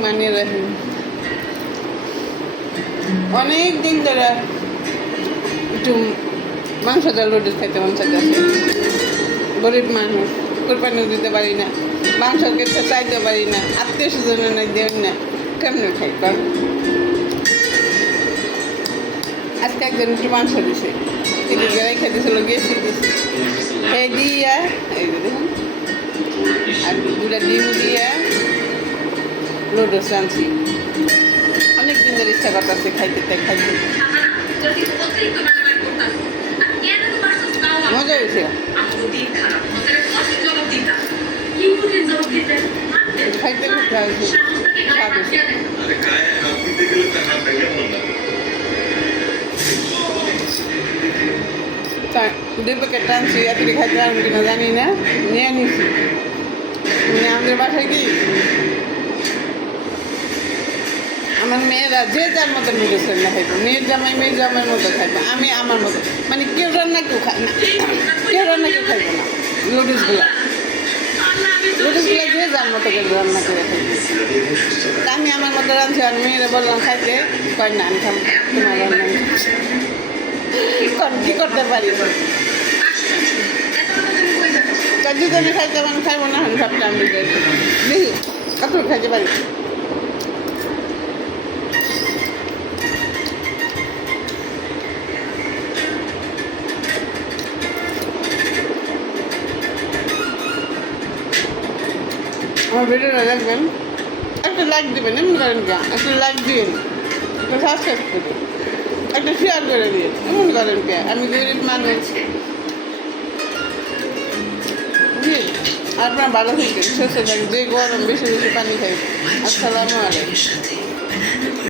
রহমানির রহিম। অনেক দিন ধরে একটু মাংস ডাল রুটি খাইতে মন চাইতেছে। গরিব মানুষ, কোরবানি দিতে পারি না, মাংস খেতে চাইতে পারি না, আত্মীয় স্বজনের নাই দেন না, কেমনে খাই কর। আজকে একজন একটু মাংস দিছে, চিলি গেড়াই খেতেছিল, গেছি দিছে এই দিয়া, এই যে দেখুন, আর দুটা ডিম দিয়া লুডোস রাঁধছি। অনেক দিন ধরে ইচ্ছা করতেছে খাইতে, তাই খাইতে মজা হয়েছে। খাইতে খুব স্বাদ হয়েছে। দুই প্যাকেট টানছি, এতটি খাইতে পারবো কিনা জানি না, নিয়ে নিছি। আমাদের বাসায় কি আমার মেয়েরা যে যার মতো নুডলস রান্না খাইবো, মেয়ের জামাই মেয়ের জামাইয়ের মতো খাইবো, আমি আমার মতো, মানে কেউ রান্না কেউ খাই না, কেউ রান্না কেউ খাইবো না। নুডলসগুলো যে যার মতো করে রান্না করে খাইবো। আমি আমার মতো রাঁধছি, আর মেয়েরা বললাম খাইতে, কয় না আমি খাবো তোমার রান্না। কী করতে পারি, দুজনে খাইতে পারেন, খাইবো না সবটা আমি দেখি কত খাইতে পারি। আমার ভিডিওটা দেখবেন, একটা লাইক দেবেন, এমন করেন কে, একটা লাইক দিন, একটা সাবস্ক্রাইব করবেন, একটা শেয়ার করে দিন, এমন করেন কে। আমি গরিব মানুষ। আপনারা ভালো থাকেন, সুস্থ থাকেন, যে গরম বেশি বেশি পানি খাই। আসসালামু আলাইকুম।